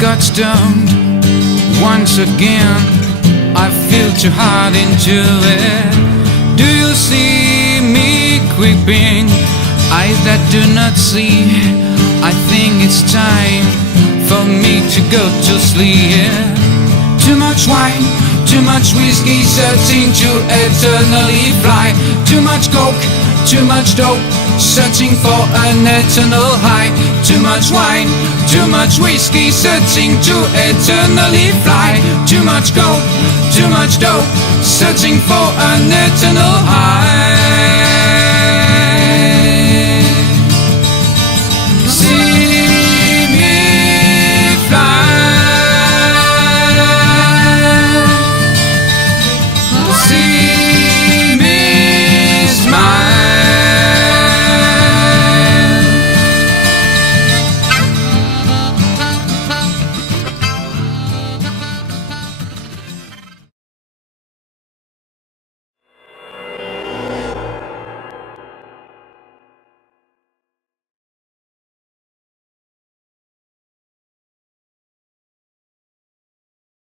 got stoned once again. I feel too hard into it. Do you see me creeping? Eyes that do not see. I think it's time for me to go to sleep. Too much wine, too much whiskey, searching to eternally fly. Too much coke, too much dope, searching for an eternal high. Too much wine, too much whiskey, searching to eternally fly. Too much coke, too much dope, searching for an eternal high.